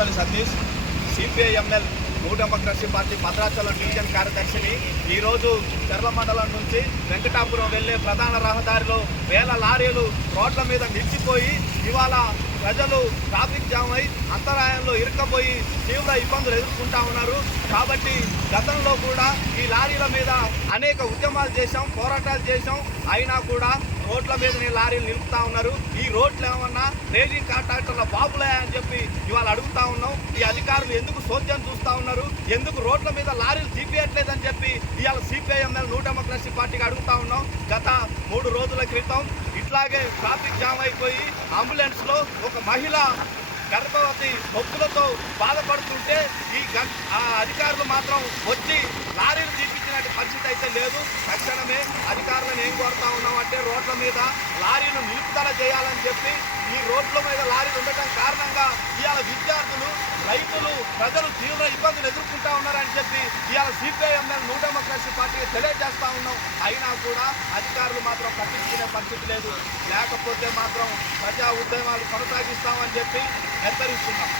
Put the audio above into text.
ముసలి Satish. CPIML new democracy party Bhadrachalam division కార్యదర్శిని. ఈరోజు తెరల మండలం నుంచి వెంకటాపురం వెళ్ళే ప్రధాన రహదారిలో వేల లారీలు రోడ్ల మీద నిలిచిపోయి ఇవాళ ప్రజలు ట్రాఫిక్ జామ్ అయి అంతరాయంలో ఇరుక్కపోయి తీవ్ర ఇబ్బందులు ఎదుర్కొంటా ఉన్నారు. కాబట్టి గతంలో కూడా ఈ లారీల మీద అనేక ఉద్యమాలు చేశాం పోరాటాలు చేశాం. అయినా కూడా రోడ్ల మీదనే లారీలు నిలుపుతా ఉన్నారు. ఈ రోడ్లు ఏమన్నా రేజింగ్ కాంట్రాక్టర్ల బాబులే అని చెప్పి ఇవాళ అడుగుతా ఉన్నాం ఈ అధికారులు సోద్యం చూస్తా ఉన్నారు. ఎందుకు రోడ్ల మీద లారీలు తీపియట్లేదని చెప్పి ఇవాళ సిపిఐఎంఎల్ నూట డెమోక్రసీ పార్టీకి అడుగుతా ఉన్నాం. గత మూడు రోజుల క్రితం ఇట్లాగే ట్రాఫిక్ జామ్ అయిపోయి అంబులెన్స్లో ఒక మహిళ గర్భవతి నొప్పులతో బాధపడుతుంటే ఈ ఆ అధికారులు మాత్రం వచ్చి లారీలు తీపించినట్టు పరిస్థితి అయితే లేదు. తక్షణమే అధికారులను ఏం కోరుతా ఉన్నామంటే రోడ్ల మీద లారీలు నిలుపుదల చేయాలని చెప్పి ఈ రోడ్ల మీద లారీలు ఉండటం కారణంగా ఇవాళ విద్యార్థులు రైతులు ప్రజలు తీవ్ర ఇబ్బందులు ఎదుర్కొంటా ఉన్నారని చెప్పి ఇవాళ సిపిఐఎంఎల్ నూట డెమోక్రసీ పార్టీ తెలియజేస్తా ఉన్నాం. అయినా కూడా అధికారులు మాత్రం పట్టించుకునే పరిస్థితి లేదు. లేకపోతే మాత్రం ప్రజా ఉద్యమాలు కొనసాగిస్తామని చెప్పి హెచ్చరిస్తున్నాం.